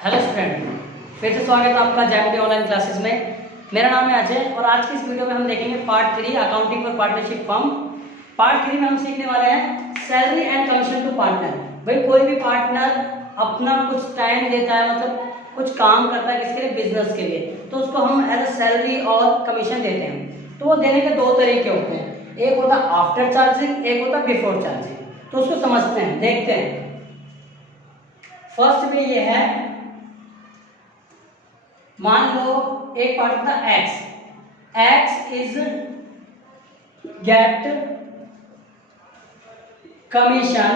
Hello student, फिर से स्वागत है आपका जैमिति ऑनलाइन क्लासेस में। मेरा नाम है अजय और आज की इस वीडियो में हम देखेंगे part 3 accounting for partnership firm. Part 3 में हम सीखने वाले हैं salary and commission to partner. भाई कोई भी पार्टनर अपना कुछ टाइम देता है, मतलब कुछ काम करता है किसके लिए, बिजनेस के लिए, तो उसको हम एज अ सैलरी और कमीशन देते हैं। तो वो देने के दो तरीके होते हैं, एक होता है आफ्टर चार्जिंग, एक होता है बिफोर चार्जिंग। तो उसको समझते हैं, देखते हैं। फर्स्ट में ये है, मान लो एक पार्ट था x is get commission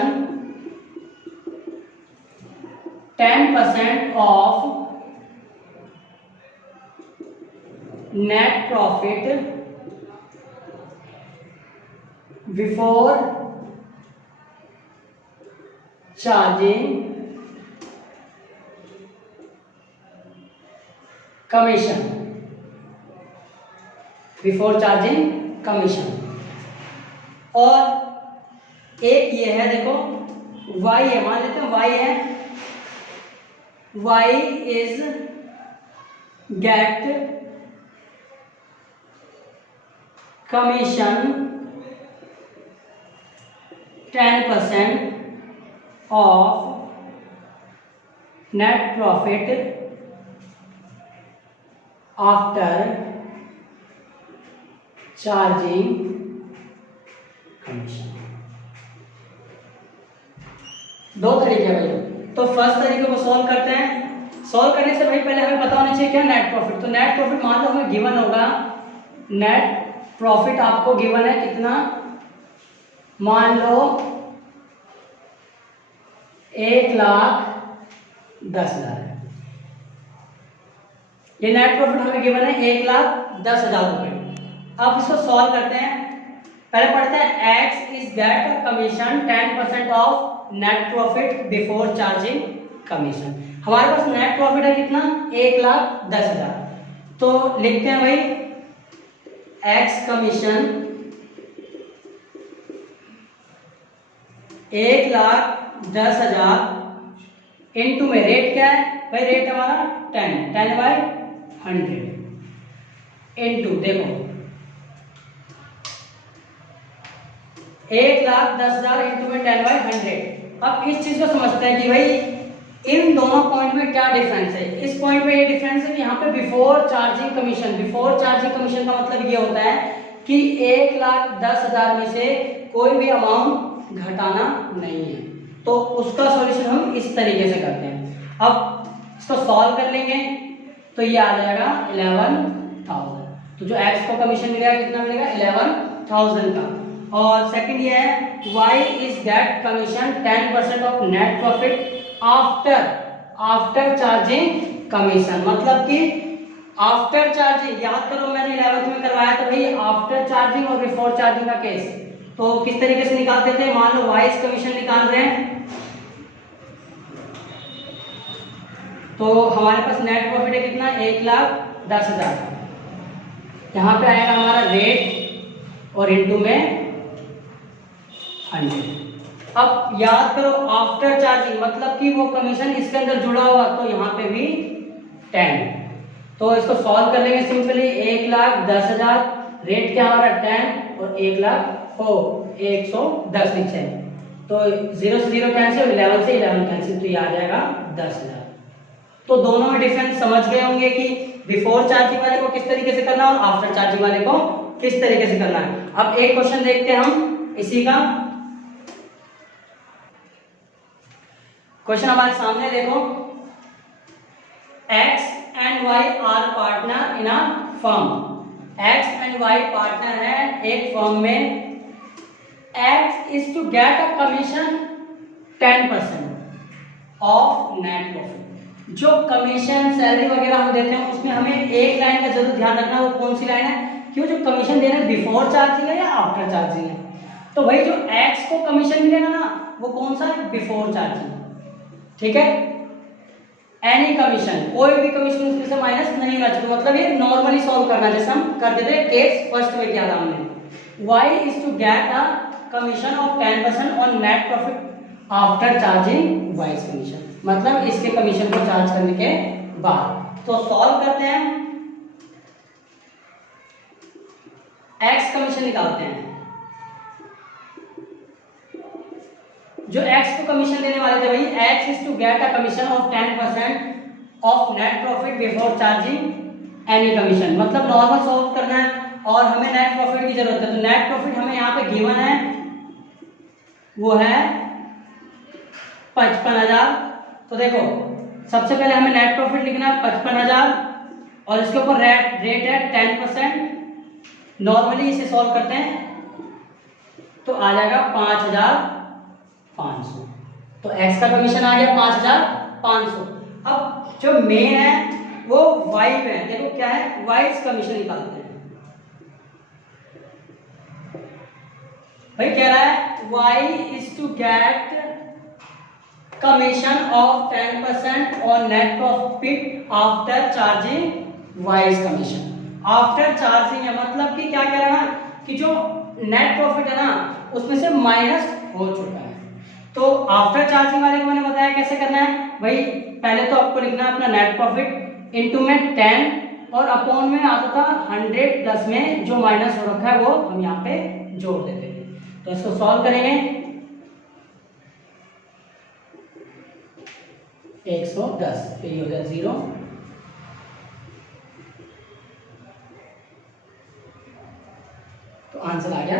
10% of net profit before charging commission, before charging commission. और एक ये है, देखो वाई है, मान लेते हैं वाई है, y is get commission 10% of net profit after charging commission. दो तरीके हैं भाई। तो फर्स्ट तरीके को सॉल्व करते हैं। सॉल्व करने से भाई पहले हमें पता होना चाहिए क्या नेट प्रॉफिट। तो नेट प्रॉफिट मान लो हमें गिवन होगा, नेट प्रॉफिट आपको गिवन है कितना, मान लो 1,10,000। ये नेट प्रॉफिट हमें गिवन है 1,10,000 रुपए। अब इसको सॉल्व करते हैं। पहले पढ़ते हैं x is get commission 10% of net profit before charging commission. हमारे पास नेट प्रॉफिट है कितना, 1,10,000। तो लिखते हैं भाई एक्स कमीशन 1,10,000 इनटू में रेट क्या है भाई, रेट हमारा 10/100 इनटू, देखो 1,10,000 इंटू में 10/100। अब इस चीज को समझते हैं कि भाई इन दोनों पॉइंट में क्या डिफरेंस है। इस पॉइंट में ये डिफरेंस है कि यहाँ पे before charging commission, before charging commission का मतलब ये होता है कि 1,10,000 में से कोई भी अमाउंट घटाना नहीं है। तो उसका सॉल्यूशन हम इस तरीके से करते हैं। अब इसको सॉल्व कर लेंगे तो ये आ जाएगा 11,000। तो जो एक्स को कमीशन मिलेगा कितना मिलेगा, 11,000 का। और सेकंड ये है y is get commission 10% of net profit after charging commission. मतलब कि आफ्टर चार्जिंग, याद करो मैंने 11th में करवाया था भाई आफ्टर चार्जिंग और बिफोर चार्जिंग का केस। तो किस तरीके से निकालते थे, मान लो y इज कमीशन निकाल रहे हैं, तो हमारे पास नेट प्रॉफिट है कितना, 1,10,000। यहाँ पे आएगा हमारा रेट और इनटू में 100। अब याद करो आफ्टर चार्जिंग मतलब कि वो कमीशन इसके अंदर जुड़ा हुआ, तो यहाँ पे भी 10। तो इसको सॉल्व कर लेंगे सिंपली। 1,10,000 रेट क्या हमारा 10 और 1,10,000 नीचे, तो 0 से 0 कैंसिल, 11 से 11 कैंसिल, तो ये आ जाएगा 10,000। तो दोनों में डिफरेंस समझ गए होंगे कि बिफोर चार्जिंग वाले को किस तरीके से करना है और आफ्टर चार्जिंग वाले को किस तरीके से करना है। अब एक क्वेश्चन देखते हैं हम इसी का। क्वेश्चन हमारे सामने देखो, x and y are partner in a firm. X and y partner है एक फर्म में। X is to get a commission 10% of net profit. जो कमीशन सैलरी वगैरह हम देते हैं उसमें हमें एक लाइन का जरूर ध्यान रखना, वो कौन सी लाइन है कि वो जो कमीशन दे रहे हैं बिफोर चार्जिंग है या आफ्टर चार्जिंग है। तो भाई जो एक्स को कमीशन मिलेगा ना वो कौन सा है, बिफोर चार्जिंग। ठीक है, एनी कमीशन, कोई भी कमीशन उसमें से माइनस नहीं होना चाहिए। मतलब ये नॉर्मली सॉल्व करना जैसे हम करते थे केस फर्स्ट में किया था हमने। y is to get a commission of 10% on net profit after charging vice commission। मतलब इसके कमीशन को चार्ज करने के बाद। तो सॉल्व करते हैं, एक्स कमीशन निकालते हैं। जो एक्स को कमीशन देने वाले थे भाई, x is to get a commission of 10% of net profit before charging any commission. मतलब नॉर्मल सॉल्व करना है और हमें नेट प्रॉफिट की जरूरत है। तो नेट प्रॉफिट हमें यहाँ पे गिवन है, वो है 55,000। तो देखो सबसे पहले हमें नेट प्रॉफिट लिखना है 55,000 और इसके ऊपर रेट है 10%। नॉर्मली इसे सॉल्व करते हैं तो आ जाएगा 5,500। तो एक्स का कमीशन आ गया 5,500। अब जो मेन है वो वाई पे है। देखो क्या है, वाइज कमीशन निकालते हैं। भाई कह रहा है y is to get commission of 10% on net profit after charging wise commission. After charging है मतलब कि क्या कह रहा है कि जो नेट प्रॉफिट है ना उसमें से माइनस हो चुका है। तो आफ्टर चार्जिंग वाले को मैंने बताया कैसे करना है। भाई पहले तो आपको लिखना है अपना नेट प्रॉफिट इनटू में 10 और अपॉन में आता था 100 प्लस में जो माइनस हो रखा है वो हम यहाँ पे जोड़ देते हैं। तो इसको सॉल्व करेंगे 110 पे ये हो जाए 0। तो आंसर आ गया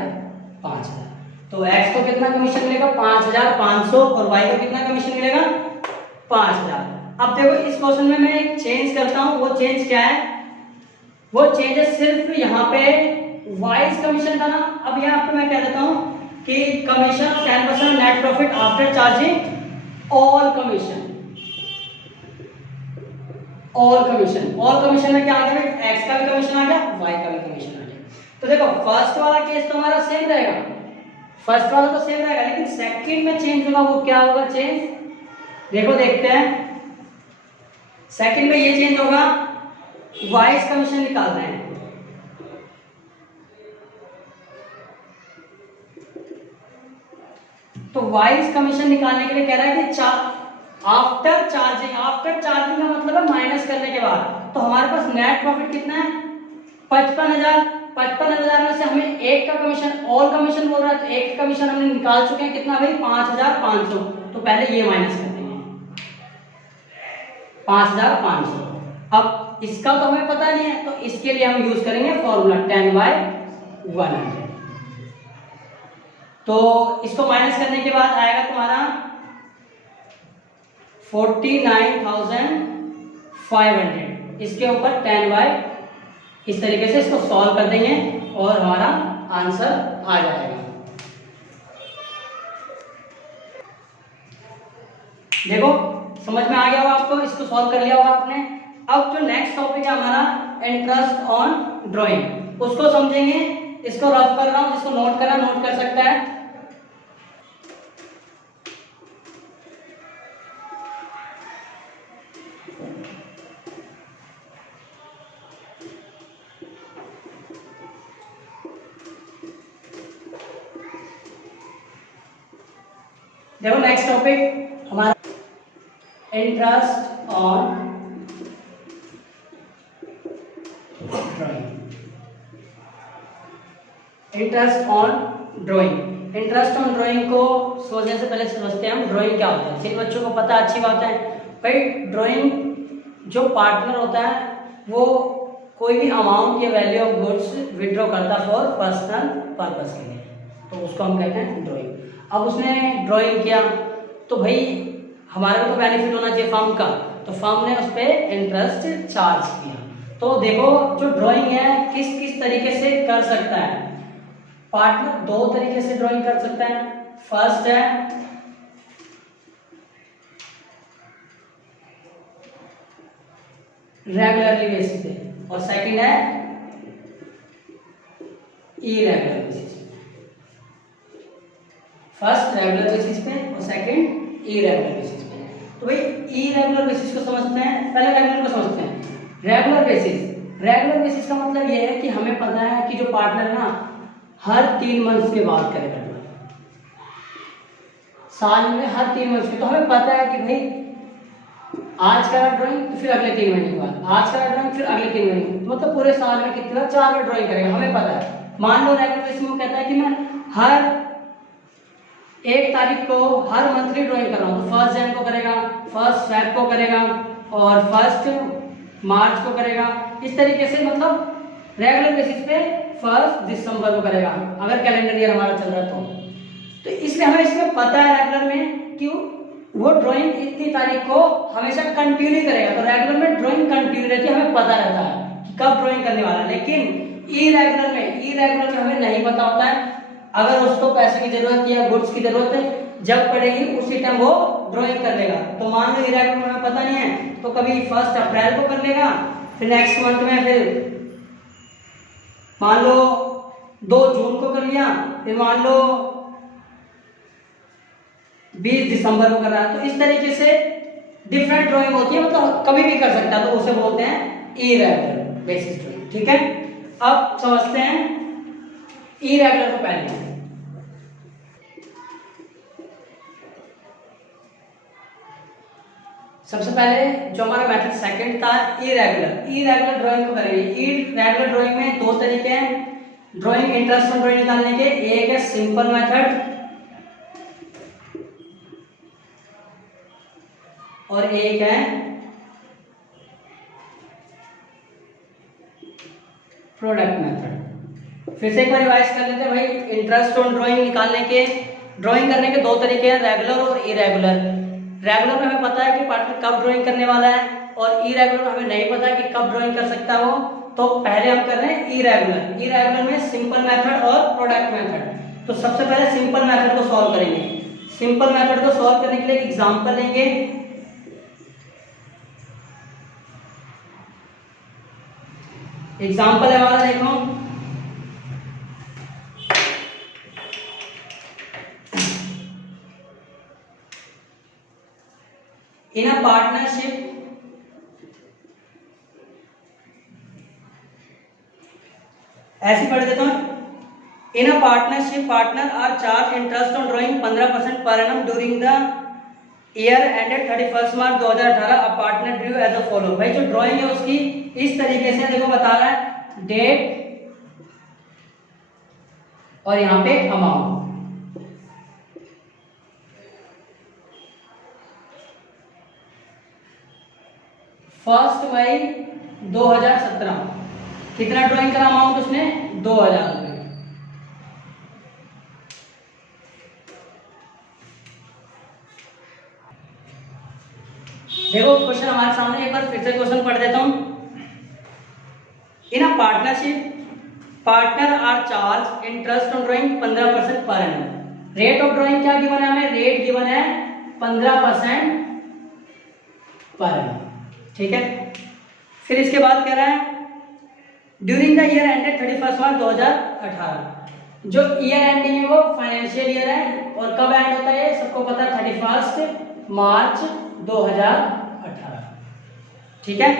5,000। तो x को कितना कमीशन मिलेगा 5,500 और y को कितना कमीशन मिलेगा 5,000। अब देखो इस क्वेश्चन में मैं एक चेंज करता हूं। वो चेंज क्या है, वो चेंज है सिर्फ यहाँ पे वाइज कमीशन था ना। अब यहाँ पे मैं कह देता हूं कि commission 10% net profit after charging all commission. All commission में क्या आ गया, एक्स का भी कमीशन आ गया, वाई का भी कमीशन आ गया। तो देखो फर्स्ट वाला केस तो हमारा सेम रहेगा, फर्स्ट वाला तो सेम रहेगा, लेकिन सेकंड में चेंज होगा। वो क्या होगा चेंज, देखो देखते हैं। सेकंड में ये चेंज होगा, वाइज कमीशन निकाल रहे हैं। तो वाइज कमीशन निकालने के लिए कह रहा है कि आफ्टर चार्जिंग का मतलब है माइनस करने के बाद। तो हमारे पास नेट प्रॉफिट कितना है 55,000 में से हमें एक का कमीशन, ऑल कमीशन बोल रहा है, तो एक का कमीशन हमने निकाल चुके हैं कितना भाई 5,500। तो पहले ये माइनस कर देंगे 5,500। अब इसका तो हमें पता नहीं है, तो इसके लिए हम यूज करेंगे फॉर्मूला 10/100। तो इसको माइनस करने के बाद आएगा तुम्हारा 49,500। इसके ऊपर 10/, इस तरीके से इसको सॉल्व कर देंगे और हमारा आंसर आ जाएगा। देखो समझ में आ गया होगा आपको, इसको सॉल्व कर लिया होगा आपने। अब जो नेक्स्ट टॉपिक है हमारा इंटरेस्ट ऑन ड्राइंग, उसको समझेंगे। इसको रफ कर रहा हूं, जिसको नोट करना नोट कर सकता है। देखो नेक्स्ट टॉपिक हमारा interest on drawing. Interest on drawing, interest on drawing को सोचने से पहले समझते हैं हम ड्राइंग क्या होता है। जिन बच्चों को पता अच्छी बात है भाई। ड्राइंग जो पार्टनर होता है वो कोई भी अमाउंट या वैल्यू ऑफ गुड्स विड्रॉ करता फॉर पर्सनल पर्पस के लिए, तो उसको हम कहते हैं ड्राइंग। अब उसने ड्राइंग किया तो भाई हमारे को तो बेनिफिट होना चाहिए फर्म का, तो फर्म ने उस पर इंटरेस्ट चार्ज किया। तो देखो जो ड्राइंग है किस किस तरीके से कर सकता है पार्टनर, दो तरीके से ड्राइंग कर सकता है। फर्स्ट है रेगुलरली बेसिस पे और सेकंड है इरेगुलर बेसिस पे। फर्स्ट रेगुलर बेसिस पे और सेकंड इरेगुलर बेसिस पे। तो भाई इरेगुलर बेसिस को समझते हैं, पहले रेगुलर को समझते हैं। रेगुलर बेसिस का मतलब ये है कि हमें पता है कि जो पार्टनर ना हर 3 मंथ्स के बाद करेगा, साल में हर 3 मंथ्स के। तो हमें पता है कि भाई आज करा ड्राइंग तो फिर अगले 3 महीने के बाद आज करा ड्राइंग फिर अगले 3 महीने के बाद, मतलब पूरे साल में कितनी बार 4 बार ड्राइंग करेगा, हमें पता है। मान लो रेगुलर बेसिस में कहता है कि मैं हर 1 तारीख को हर मंथली ड्राइंग कर रहा हूँ, तो 1 जन को करेगा, 1 फेब को करेगा और 1 मार्च को करेगा। इस तरीके से मतलब रेगुलर बेसिस पे 1 दिसंबर को करेगा अगर कैलेंडर ईयर हमारा चल रहा है तो इसलिए हमें इसमें पता है रेगुलर में कि वो ड्राइंग इतनी तारीख को हमेशा कंटिन्यू करेगा। तो रेगुलर में ड्राइंग कंटिन्यू रहती है, हमें पता रहता है कि कब ड्राइंग करने वाला है। लेकिन इरेगुलर में हमें नहीं पता होता है। अगर उसको पैसे की जरूरत या गुड्स की जरूरत है, जब पड़ेगी उसी टाइम वो ड्राइंग कर लेगा। तो मान लो इरेगुलर में हमें पता नहीं है तो कभी 1 अप्रैल को कर लेगा, फिर नेक्स्ट मंथ में फिर मान लो 2 जून को कर लिया, फिर मान लो 20 दिसंबर को कर रहा है। तो इस तरीके से डिफरेंट ड्राइंग होती है, मतलब कभी भी कर सकता है, तो उसे बोलते हैं इरेगुलर बेसिस ड्राइंग। ठीक है, अब समझते हैं इरेगुलर को पहले। सबसे पहले जो हमारा मेथड सेकंड था इरेगुलर ड्राइंग को करेंगे। इरेगुलर ड्राइंग में 2 तरीके हैं ड्राइंग इंटरेस्ट ऑन ड्राइंग निकालने के। एक है सिंपल मेथड और एक है प्रोडक्ट मेथड। फिर से एक बार रिवाइज कर लेते हैं भाई। इंटरेस्ट ऑन ड्राइंग निकालने के, ड्राइंग करने के 2 तरीके हैं, रेगुलर और इरेगुलर। रेगुलर में हमें पता है कि पार्टनर कब ड्राइंग करने वाला है, और इरेगुलर में हमें नहीं पता कि कब ड्राइंग कर सकता हो। तो पहले हम कर रहे हैं इरेगुलर में सिंपल मेथड और प्रोडक्ट मेथड। तो सबसे पहले सिंपल मेथड को सॉल्व करेंगे। सिंपल मेथड को सॉल्व करने के लिए एक एग्जांपल लेंगे। एग्जाम्पल है हमारा, देखो इन अ पार्टनरशिप ऐसी पढ़ देता हूं। In a partnership partner are charge interest on drawing 15% per annum during the year ended 31 March 2018। A partner due as a follow. भाई जो ड्राइंग है उसकी इस तरीके से देखो बता रहा है, डेट और यहां पे अमाउंट। फर्स्ट मई 2017 कितना ड्राइंग करा अमाउंट उसने 2000 रुपये। देखो क्वेश्चन हमारे सामने, एक बार फिर से क्वेश्चन पढ़ देता हूं। In a partnership partner are charge interest on drawing 15% per annum. Rate of drawing क्या गिवन है हमें, रेट गिवन है 15% पर एनम। ठीक है, फिर इसके बाद कह रहा है during the year ended 31 March 2018। जो ईयर एंडिंग है वो फाइनेंशियल ईयर है, और कब एंड होता है सबको पता है 31 मार्च 2018। ठीक है,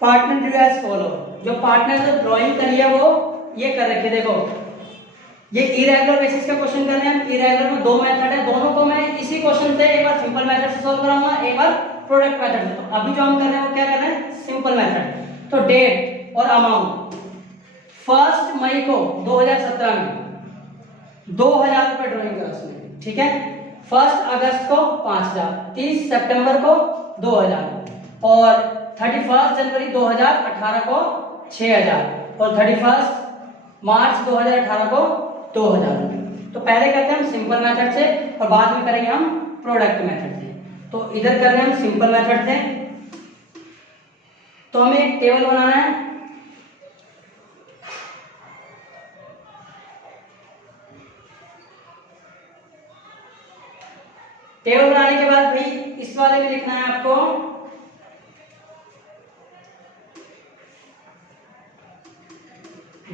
पार्टनर ड्यू एज फॉलो। जो पार्टनर ने ड्राइंग करी है वो ये कर रखे, देखो ये इरेगुलर बेसिस का क्वेश्चन कर रहे हैं। इरेगुलर में 2 मेथड है, दोनों को मैं इसी क्वेश्चन से एक बार सिंपल मेथड से सॉल्व कराऊंगा, एक बार प्रोडक्ट मेथड से। तो अभी जो हम कर रहे हैं वो क्या कर रहे हैं, सिंपल मेथड। तो डेट और अमाउंट 1 मई को 2017 में 2000 रुपए ड्राइंग करा उसने। ठीक है, 1 अगस्त को 5000, 30 सितंबर को 2000 और 31 जनवरी 2018 को 6000 और 31 मार्च 2018 को 2000 रुपये। तो पहले करते हैं हम सिंपल मेथड से और बाद में करेंगे हम प्रोडक्ट मेथड से। तो इधर कर रहे हैं हम सिंपल मेथड से। तो हमें एक टेबल बनाना है। टेबल बनाने के बाद भाई इस वाले में लिखना है आपको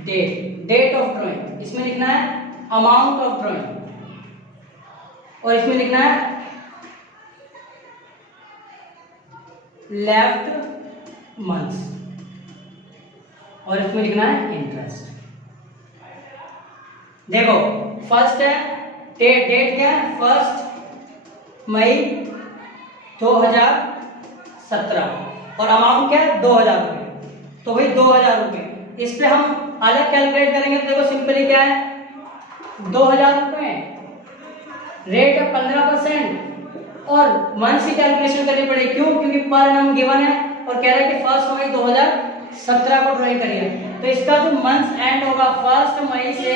डेट ऑफ ड्राइंग। इसमें लिखना है अमाउंट ऑफ ड्राइंग और इसमें लिखना है लेफ्ट मंथ्स और इसमें लिखना है इंटरेस्ट। देखो फर्स्ट है डेट क्या है 1 मई 2017 और अमाउंट क्या है 2000 रुपये। तो भाई 2000 रुपये इस पे हम अलग कैलकुलेट करेंगे तो देखो सिंपली क्या है 2000 रुपये रेट है 15% और मंथ की कैलकुलेशन करनी पड़ेगी। क्यों? क्योंकि पर नम गिवन है और कह रहा है कि 1 मई 2017 को ड्राइंग करिए। तो इसका जो मंथ एंड होगा 1 मई से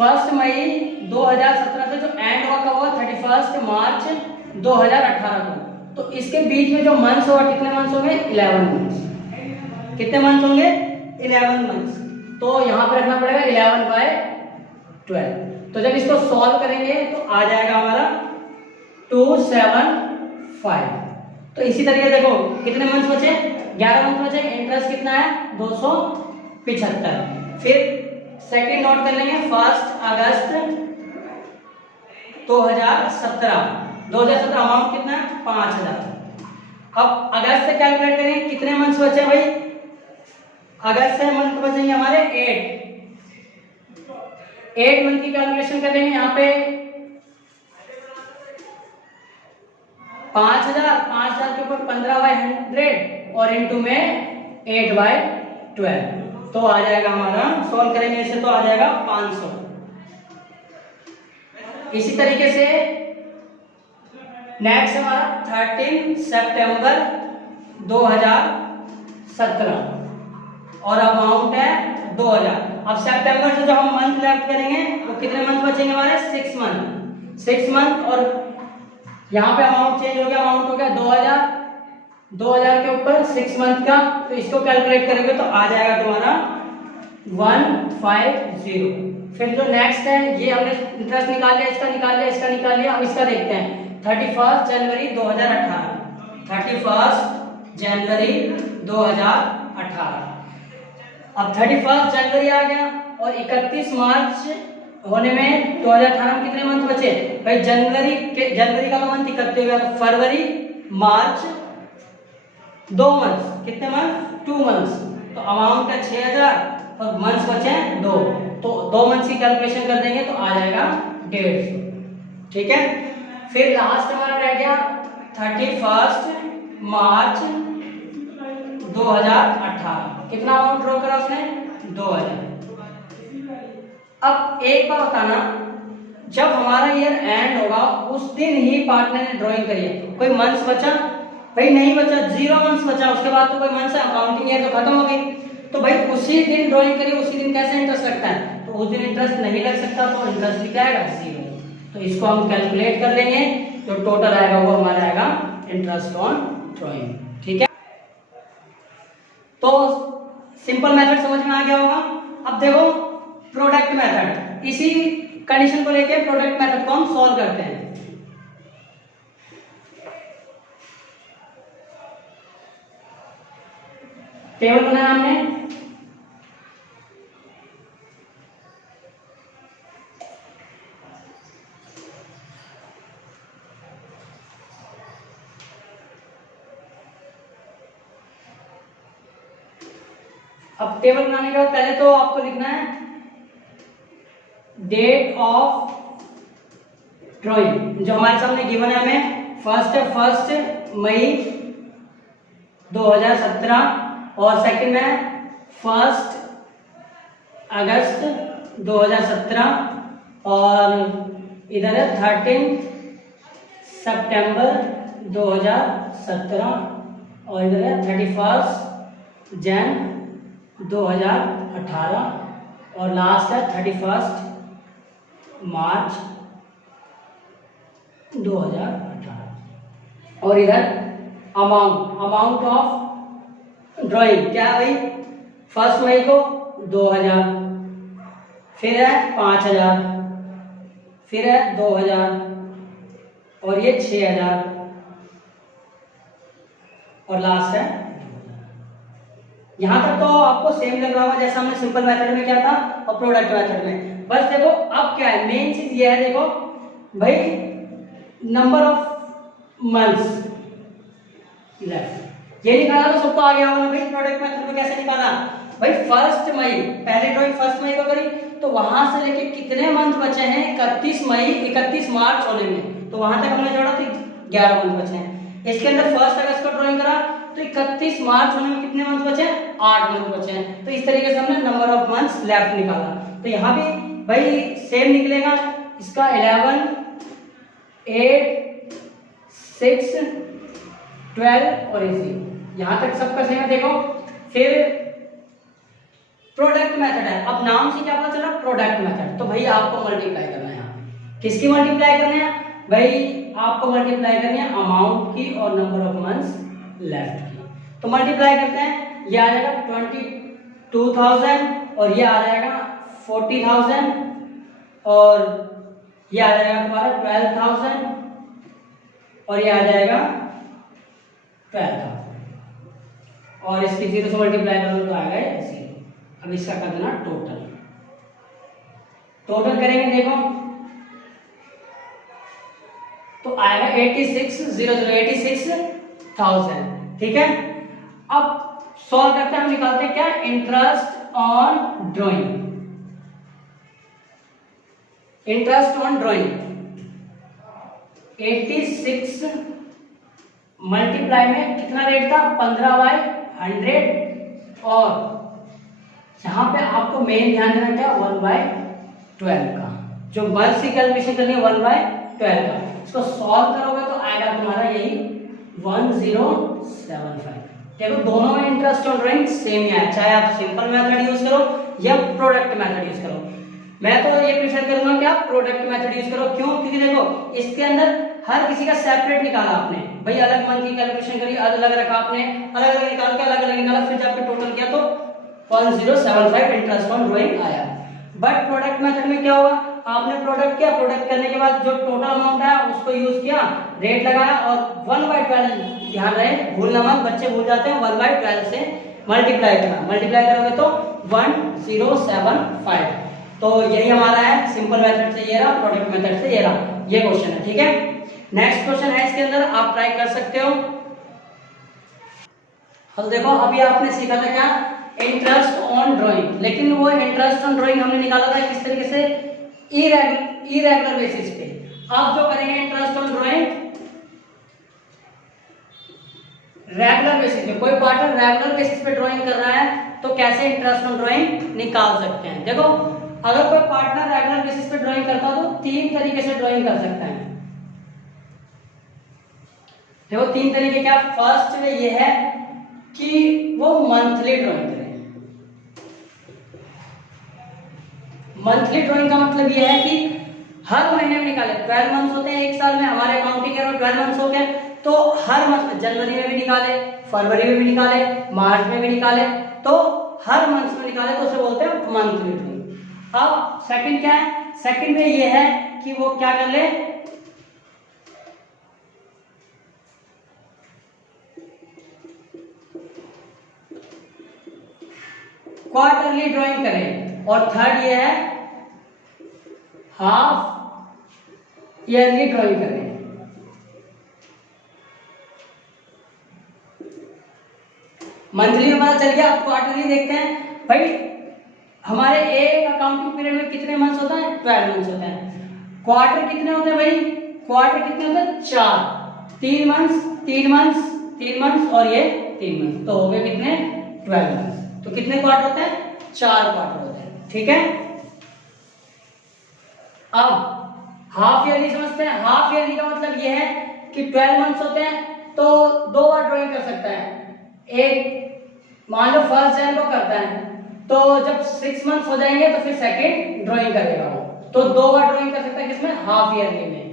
1 मई 2017 से जो एंड होगा कब होगा 31 मार्च 2018 को। तो इसके बीच में जो मंथ्स होगा कितने मंथ्स होंगे 11 मंथ्स। कितने मंथ्स होंगे 11 मंथ्स। तो यहाँ पे रखना पड़ेगा 11/12। तो जब इसको सॉल्व करेंगे तो आ जाएगा हमारा 275। तो इसी तरीके देखो कितने मंथ्स बचे 11 मंथ बचे। इंटरेस्ट कितना है 275। फिर सेकंड नोट कर लेंगे 1 अगस्त 2017 अमाउंट कितना है 5000। अब अगस्त से कैलकुलेट करेंगे कितने मंथ्स बचे भाई। अगस्त से मंथ बचेंगे हमारे 8 मंथ की कैलकुलेशन कर लेंगे। यहाँ पे 5000 के ऊपर 15/100 और इनटू में 8/12। तो आ जाएगा हमारा सॉल्व करेंगे इसे तो आ जाएगा 500। इसी तरीके से नेक्स्ट हमारा 13 सितंबर 2017 और अमाउंट है 2000। अब सितंबर से जो हम मंथ लेफ्ट करेंगे वो कितने मंथ बचेंगे हमारे 6 मंथ और यहाँ पे अमाउंट चेंज हो गया। अमाउंट हो गया 2000 के ऊपर 6 मंथ का। तो इसको कैलकुलेट करेंगे तो आ जाएगा तुम्हारा 150। फिर जो नेक्स्ट है ये हमने इंटरेस्ट निकाल लिया, इसका निकाल लिया, इसका निकाल लिया। अब इसका देखते हैं 31 जनवरी 2018 31 जनवरी 2018। अब 31 जनवरी आ गया और 31 मार्च होने में 2018 में कितने मंथ बचे भाई। जनवरी का तो मंथ 31 हो गया। तो फरवरी मार्च 2 मंथ। कितने मंथ 2 मंथ्स। तो अमाउंट है 6000 और मंथ्स बचे 2। तो 2 मंथ्स की कैलकुलेशन कर देंगे तो आ जाएगा 150। ठीक है। फिर लास्ट हमारा रह गया 31 मार्च 2018। कितना अमाउंट ड्रॉ करा उसने 2000। अब एक बार बताना जब हमारा ईयर एंड होगा उस दिन ही पार्टनर ने ड्राइंग करी है। कोई मंथ्स बचा भाई नहीं बचा, 0 मंथ्स बचा। उसके बाद तो कोई मंथ्स अकाउंटिंग ईयर तो खत्म हो गई। तो भाई उसी दिन ड्राइंग करी उसी दिन कैसे इंटरेस्ट लगता है। तो उस दिन इंटरेस्ट नहीं लग सकता तो इंटरेस्ट लिखा आएगा 0। तो इसको हम कैलकुलेट कर लेंगे जो टोटल आएगा वो हमारा आएगा इंटरेस्ट ऑन ड्राइंग। ठीक है। तो सिंपल मेथड समझ में आ गया होगा। अब देखो प्रोडक्ट मेथड, इसी कंडीशन को लेके प्रोडक्ट मेथड को हम सॉल्व करते हैं। टेबल बनाया हमने। अब टेबल बनाने के बाद पहले तो आपको लिखना है डेट ऑफ ड्राइंग जो हमारे सामने गिवन है हमें। फर्स्ट मई 2017 और सेकंड है 1 अगस्त 2017 और इधर है 13 सितंबर 2017 और इधर है 31 जन 2018 और लास्ट है 31 मार्च 2018 और इधर अमाउंट ऑफ ड्राइंग क्या है भाई। 1 मई को 2000, फिर है 5000, फिर है 2000 और ये 6000 और लास्ट है। यहां तक तो आपको सेम लग रहा होगा जैसा हमने सिंपल मेथड में क्या था और प्रोडक्ट मेथड में। बस देखो अब क्या है मेन चीज ये है। देखो भाई नंबर ऑफ मंथ्स लेफ्ट ये निकाला तो सबको आ गया होगा भाई। प्रोडक्ट मेथड में कैसे निकाला भाई 1 मई पहले ड्राइंग 1 मई को करी तो वहां से लेके कितने मंथ बचे हैं 31 मार्च होने में। तो वहां तक हमने जोड़ा थी 11 मंथ बचे हैं। इसके अंदर 1 अगस्त को ड्राइंग करा तो 31 मार्च होने में कितने मंथ बचे हैं? 8 मंथ बचे हैं। तो इस तरीके से हमने नंबर ऑफ मंथ्स लेफ्ट निकाला। तो यहाँ भी भाई सेम निकलेगा इसका 11, 8, 6, 12 और इजी, यहाँ तक सबका सेम है। देखो फिर प्रोडक्ट मेथड है। अब नाम से क्या पता चला? Product method. तो भाई आपको मल्टीप्लाई करना है, यहाँ किसकी मल्टीप्लाई करनी है? भाई आपको मल्टीप्लाई करनी है अमाउंट की और नंबर ऑफ मंथ्स लेफ्ट की। तो मल्टीप्लाई करते हैं, ये आ जाएगा 22,000 और ये आ जाएगा 40,000 और ये आ जाएगा तुम्हारा 12,000 और ये आ जाएगा 12,000 और इसकी 0 से मल्टीप्लाई करो तो आएगा 0। अब इसका कर देना टोटल। टोटल करेंगे देखो तो आएगा 86,000। ठीक है, अब सॉल्व करते हैं, हम निकालते हैं क्या? Interest on drawing. Interest on drawing 86 multiply में कितना रेट था? 15/100 और यहां पे आपको मेन ध्यान देना क्या? 1/12 का, जो मंथ की कैलकुलेशन करनी है 1/12 का। इसको सॉल्व करोगे तो आएगा तुम्हारा यही 1075। देखो दोनों में इंटरेस्ट ऑन ड्राइंग सेम ही है, चाहे आप सिंपल मेथड यूज करो या प्रोडक्ट मेथड यूज करो। मैं तो ये प्रेफर करूंगा कि आप प्रोडक्ट मेथड यूज करो। क्यों? क्योंकि देखो इसके अंदर हर किसी का सेपरेट निकाला आपने, भाई अलग मंथ की कैलकुलेशन करी, अलग रखा आपने, अलग अलग निकाल के अलग अलग निकाला, फिर जब आपने टोटल किया तो 1075 इंटरेस्ट ऑन ड्राइंग आया। बट प्रोडक्ट मेथड में क्या हुआ? आपने प्रोडक्ट किया, प्रोडक्ट करने के बाद जो टोटल अमाउंट आया उसको यूज किया, रेट लगाया और 1/12, ध्यान रहे भूलना मत, बच्चे भूल जाते हैं, 1/12 से मल्टीप्लाई करना। मल्टीप्लाई करोगे तो 1075। तो यही हमारा है, सिंपल मेथड से ये रहा, प्रोडक्ट मेथड से ये रहा। ये क्वेश्चन है। ठीक है, नेक्स्ट क्वेश्चन है इसके अंदर, आप ट्राई कर सकते हो। तो देखो अभी आपने सीखा था क्या? Interest on drawing. लेकिन वो इंटरेस्ट ऑन ड्राइंग हमने निकाला था किस तरीके से? इरेगुलर बेसिस पे। अब जो करेंगे interest on drawing regular basis पे, कोई पार्टनर रेगुलर बेसिस पे ड्राइंग कर रहा है तो कैसे इंटरेस्ट ऑन ड्राइंग निकाल सकते हैं? देखो अगर कोई पार्टनर रेगुलर बेसिस पे ड्राइंग करता है तो 3 तरीके से ड्राइंग कर सकता है। देखो 3 तरीके क्या? फर्स्ट में ये है कि वो मंथली ड्राइंग करे। मंथली ड्राइंग का मतलब ये है कि हर महीने में निकाले। 12 मंथ्स होते हैं एक साल में, हमारे अकाउंटिंग ईयर में 12 मंथ्स हो गए, तो हर मंथ में, जनवरी में भी निकाले, फरवरी में भी निकाले, मार्च में भी निकाले, तो हर मंथ में निकाले तो उसे बोलते हैं मंथली ड्राइंग। अब सेकंड क्या है? सेकंड में ये है कि वो क्या कर ले, क्वार्टरली ड्राइंग करें। और थर्ड ये है हाफ ईयरली ड्राइंग करें। मंथली हमारा चल गया, अब क्वार्टरली देखते हैं। भाई हमारे एक अकाउंटिंग पीरियड में कितने मंथ्स होता है? 12 मंथ्स होते हैं। क्वार्टर कितने होते हैं भाई? क्वार्टर कितने होते हैं? 4। 3 मंथ्स, 3 मंथ्स, 3 मंथ्स और ये 3 मंथ्स, तो हो गए कितने? 12 मंथ्स। तो कितने क्वार्टर होते हैं? 4 क्वार्टर होते हैं। ठीक है, अब हाफ ईयरली समझते हैं। हाफ ईयरली का मतलब ये है कि 12 मंथ्स होते हैं तो 2 बार ड्राइंग कर सकता है। एक मान लो 1 जनवरी को करता है तो जब 6 मंथ्स हो जाएंगे तो फिर सेकंड ड्राइंग करेगा वो, तो 2 बार ड्राइंग कर सकता है। किसमें? हाफ ईयरली में।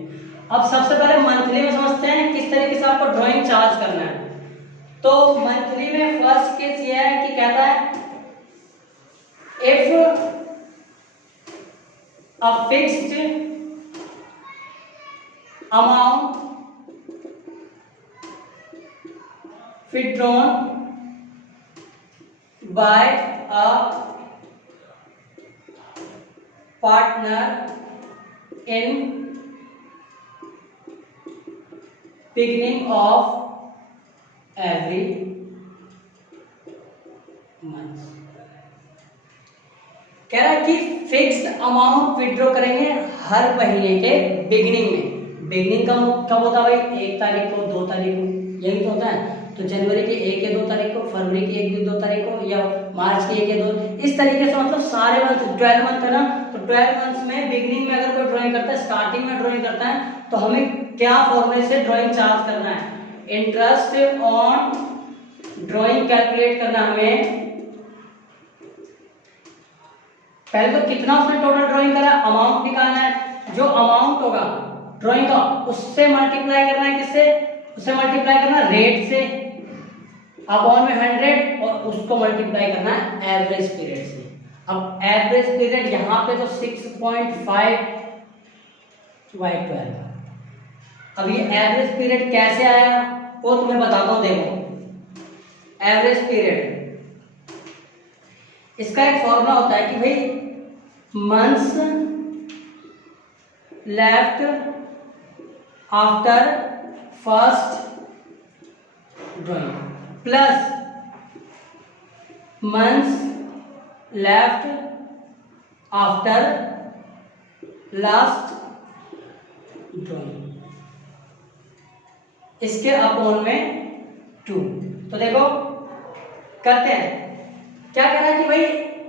अब सबसे पहले मंथली में समझते हैं किस तरीके से आपको ड्राइंग चार्ज करना है। तो मंथली में फर्स्ट केस ये है कि कहता है if a fixed amount withdrawn by a partner in beginning of every month। कह रहा है कि फिक्स्ड अमाउंट विड्रॉ करेंगे हर महीने के बिगिनिंग में। बिगनिंग कब होता है भाई? 1 तारीख को, 2 तारीख को, यही तो होता है। तो जनवरी की 1 या 2 तारीख को, फरवरी की 1 या 2 तारीख को, या मार्च की 1 या 2, इस तरीके से मतलब सारे मंथ 12 मंथ है ना, तो 12 मंथ्स में बिगनिंग में अगर कोई ड्राइंग करता है, स्टार्टिंग में ड्राइंग करता है, तो हमें क्या फॉर्मूले से ड्राइंग चार्ज करना है? इंटरेस्ट ऑन ड्राइंग कैलकुलेट करना हमें। पहले तो कितना उसने टोटल ड्राइंग करा, अमाउंट निकालना है। जो अमाउंट होगा ड्राइंग का उससे मल्टीप्लाई करना है, किससे? उससे मल्टीप्लाई करना रेट से अपॉन में 100 और उसको मल्टीप्लाई करना है एवरेज पीरियड से। अब एवरेज पीरियड यहाँ पे तो 6.5/12। अब ये एवरेज पीरियड कैसे आया वो तुम्हें बताता हूं। देखो एवरेज पीरियड, इसका एक फॉर्मूला होता है कि भाई months left after first drawing plus months left after last drawing, इसके अपॉन में 2। तो देखो करते हैं, क्या कह रहा है कि भाई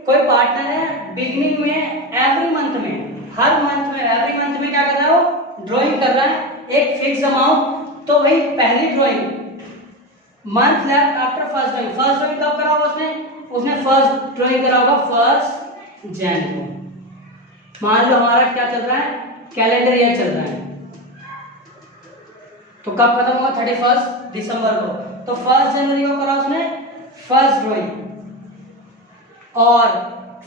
कोई पार्टनर है बिगिनिंग में एवरी मंथ में, हर मंथ में एवरी मंथ में क्या कर रहा है वो ड्राइंग कर रहा है एक फिक्स अमाउंट। तो भाई पहली drawing month left after first drawing, first drawing कब करा होगा उसने फर्स्ट ड्राइंग करा होगा 1 जनवरी को। मान लो हमारा क्या चल रहा है, कैलेंडर ईयर चल रहा है, तो कब खत्म होगा 31 दिसंबर को। तो 1 जनवरी को करा उसने फर्स्ट ड्राइंग, और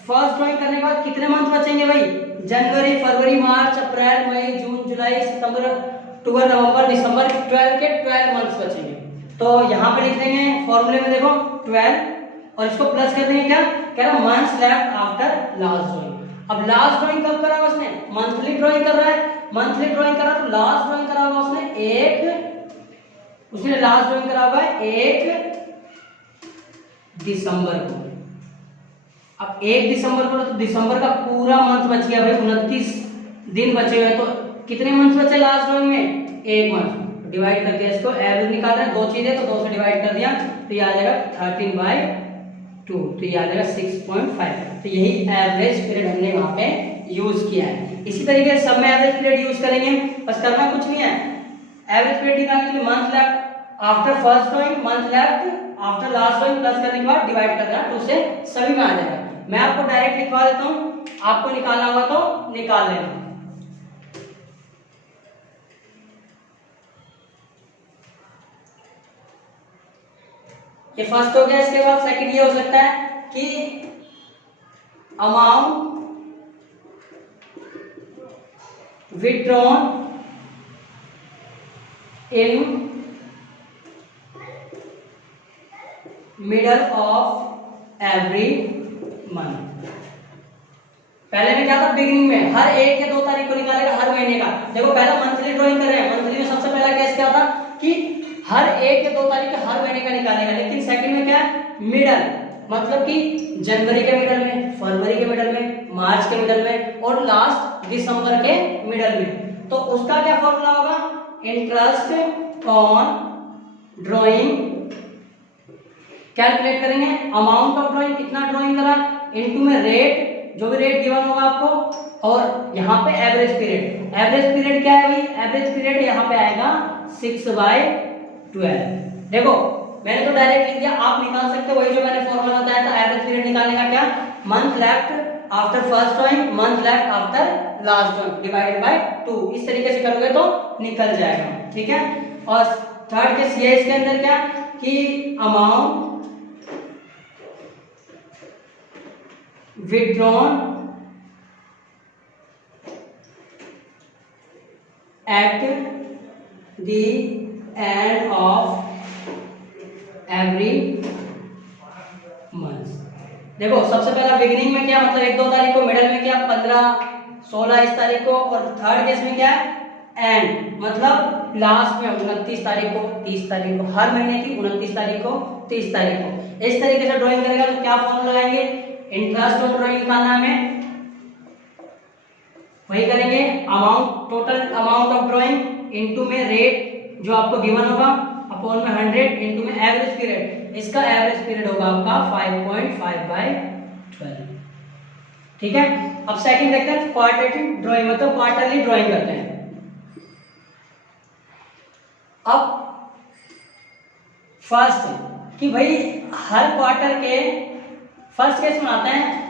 फर्स्ट ड्राइंग करने के बाद कितने मंथ बचेंगे भाई? जनवरी, फरवरी, मार्च, अप्रैल, मई, जून, जुलाई, सितंबर, अक्टूबर, नवंबर, दिसंबर, 12 के 12 मंथ्स बचेंगे। तो यहाँ पे लिख देंगे फॉर्मूले में, देखो 12 और इसको प्लस कर देंगे, क्या कह रहा है? Months left after last drawing. अब लास्ट ड्राइंग कब करा होगा उसने? मंथली ड्राइंग कर रहा है, मंथली ड्राइंग कर रहा है, तो लास्ट ड्राइंग करा होगा उसने लास्ट ड्राइंग करा होगा 1 दिसंबर को। अब 1 दिसंबर को, तो दिसंबर का पूरा मंथ बच गया भाई, 29 दिन बचे हुए। तो कितने मंथ बचे लास्ट ड्राइंग में? 1 मंथ। डिवाइड करके इसको एवरेज निकाल रहे हैं, 2 चीजें, तो 2 से डिवाइड कर दिया, तो ये आ जाएगा 13/2, तो ये आ जाएगा 6.5। तो यही एवरेज पीरियड हमने वहां पे यूज किया है। इसी तरीके से सब में एवरेज पीरियड यूज करेंगे, बस करना कुछ नहीं है। एवरेज पीरियड निकालने के लिए month left after first drawing, month left after last drawing plus करने के बाद डिवाइड कर देना, 2 से सभी में आ जाएगा। मैं आपको डायरेक्ट लिखवा देता हूं, आपको निकालना होगा तो निकाल लेना। ये फर्स्ट हो गया। इसके बाद सेकंड ये हो सकता है कि amount withdrawn in middle of every month. पहले में क्या था, बिगिनिंग में हर 1 या 2 तारीख को निकालेगा हर महीने का। देखो पहला मंथली ड्राइंग कर रहे हैं, मंथली में सबसे पहला केस क्या था कि हर 1 या 2 तारीख हर महीने का निकालेगा। लेकिन सेकंड में क्या है, मिडल, मतलब कि जनवरी के मिडल में, फरवरी के मिडल में, मार्च के मिडल में और लास्ट दिसंबर के मिडल में। तो उसका क्या फॉर्मूला होगा? इंटरेस्ट ऑन ड्राइंग कैलकुलेट करेंगे, अमाउंट ऑफ ड्राइंग, कितना ड्राइंग करा, इनटू में रेट, जो भी रेट गिवन होगा आपको, और यहाँ पे एवरेज पीरियड। एवरेज पीरियड क्या है भाई? एवरेज पीरियड यहाँ पे आएगा 6/12। देखो मैंने तो डायरेक्ट लिख दिया, आप निकाल सकते हो वही जो मैंने फॉर्मूला बताया था एवरेज पीरियड निकालने का। क्या? Month left after first drawing, month left after last drawing divided by 2। इस तरीके से करोगे तो निकल जाएगा, ठीक है। और थर्ड केस ये, इसके अंदर क्या कि amount withdrawn at the end of every month। देखो सबसे पहला बिगिनिंग में क्या, मतलब 1-2 तारीख को, मिडल में क्या 15, 16 इस तारीख को, और थर्ड केस में क्या है एंड, मतलब लास्ट में 29 तारीख को, 30 तारीख को, हर महीने की 29 तारीख को, 30 तारीख को। इस तरीके से ड्राइंग करेगा तो क्या फॉर्मूला लगाएंगे? इंटरेस्ट ऑन ड्राइंग निकालना हमें, वही करेंगे amount, total amount of drawing into में रेट जो आपको गिवन होगा अपॉन में 100 इनटू में एवरेज पीरियड, इसका एवरेज पीरियड होगा आपका 5.5/12। ठीक है। अब सेकंड देखते हैं क्वार्टरली ड्राइंग, मतलब क्वार्टरली ड्राइंग करते हैं। अब फर्स्ट कि भाई हर क्वार्टर के फर्स्ट केस में आते हैं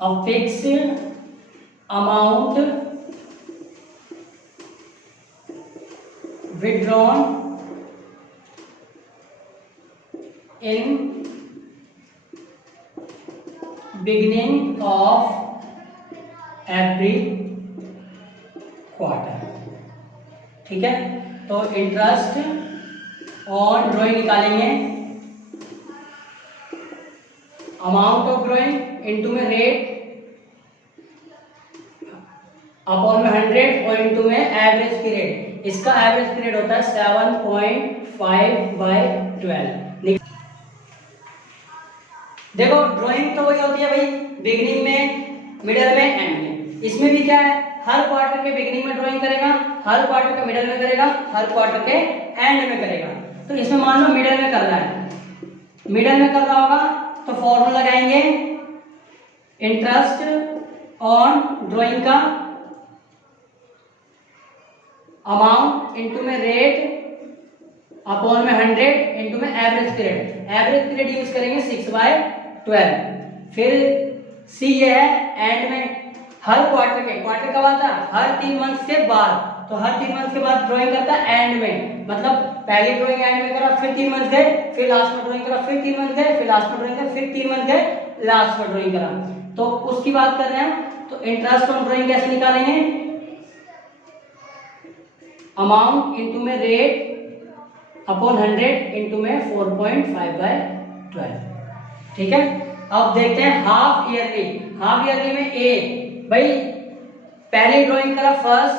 a fixed amount withdrawn in beginning of every quarter। ठीक है, तो इंटरेस्ट ऑन ड्राइंग निकालेंगे, अमाउंट ऑफ ड्राइंग इनटू में रेट अपॉन में 100 और इनटू में एवरेज पीरियड, इसका एवरेज पीरियड होता है 7.5/12। देखो ड्राइंग तो वही होती है भाई, बिगिनिंग में, मिडिल में, एंड में। इसमें भी क्या है, हर क्वार्टर के बिगिनिंग में ड्राइंग करेगा, हर क्वार्टर के मिडिल में करेगा, हर क्वार्टर के एंड में करेगा। तो इसमें मान लो मिडिल में कर रहा है, मिडिल में कर रहा होगा तो फॉर्मूला लगाएंगे इंटरेस्ट ऑन ड्राइंग का अमाउंट इनटू में रेट अपॉन में 100 इनटू में average period. Average period use करेंगे 6/12। फिर सी ये है एंड में, हर क्वार्टर के, क्वार्टर कब आता है, हर 3 मंथ्स के बाद। तो हर 3 मंथ्स के बाद ड्राइंग करता है एंड में, मतलब पहली ड्राइंग एंड में करा, फिर 3 मंथ गए, फिर लास्ट में ड्राइंग करा, फिर 3 मंथ गए, फिर लास्ट में ड्राइंग करा, फिर 3 मंथ गए, लास्ट में ड्राइंग करा। तो उसकी बात कर रहे हैं। तो इंटरेस्ट ऑन ड्राइंग कैसे निकालेंगे, अमाउंट इनटू में रेट अपॉन 100 इनटू में 4.5/12। ठीक है। अब देखते हैं हाफ ईयरली। हाफ ईयरली में ए भाई पहली ड्राइंग करा 1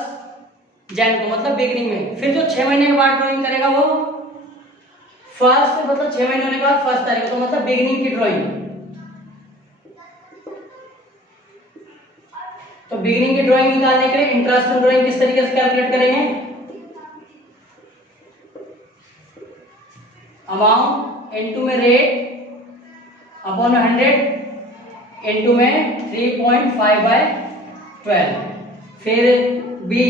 जनवरी को, मतलब बिगिनिंग में, फिर जो 6 महीने के बाद ड्राइंग करेगा वो फर्स्ट, मतलब 6 महीने होने के बाद 1 तारीख, तो मतलब बिगिनिंग की ड्राइंग। तो बिगिनिंग की ड्राइंग निकालने के लिए इंटरेस्ट ऑन ड्राइंग किस तरीके से कैलकुलेट करेंगे, अमाउंट इनटू में रेट अपॉन 100 इनटू में 3.5/12। फिर बी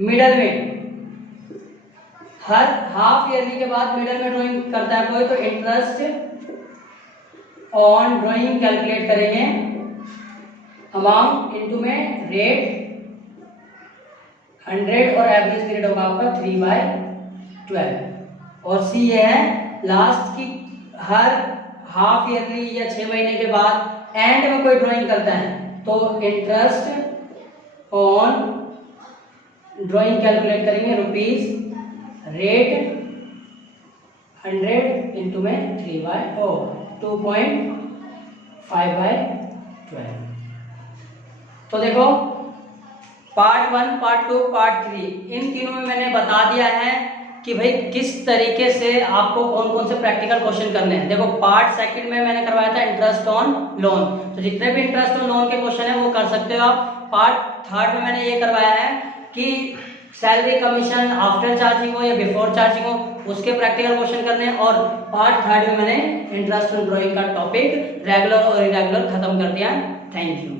मिडल में, हर हाफ ईयरली के बाद मिडल में ड्राइंग करता है कोई, तो इंटरेस्ट ऑन ड्राइंग कैलकुलेट करेंगे, अमाउंट इनटू में रेट 100 और एवरेज पीरियड होगा आपका 3/12। और सी ये है लास्ट की, हर हाफ ईयरली या 6 महीने के बाद एंड में कोई ड्राइंग करता है तो इंटरेस्ट ऑन ड्राइंग कैलकुलेट करेंगे रुपीज, रेट 100 इनटू में 2.5/12। तो देखो पार्ट 1, पार्ट 2, पार्ट 3, इन तीनों में मैंने बता दिया है कि भाई किस तरीके से आपको कौन कौन से प्रैक्टिकल क्वेश्चन करने हैं। देखो पार्ट सेकंड में मैंने करवाया था इंटरेस्ट ऑन लोन, तो जितने भी इंटरेस्ट ऑन लोन के क्वेश्चन है वो कर सकते हो आप। पार्ट थर्ड में मैंने ये करवाया है कि सैलरी कमीशन आफ्टर चार्जिंग हो या बिफोर चार्जिंग हो, उसके प्रैक्टिकल क्वेश्चन करने हैं। और पार्ट थर्ड में मैंने इंटरेस्ट ऑन ड्राइंग का टॉपिक रेगुलर और इरेगुलर खत्म कर दिया। Thank you.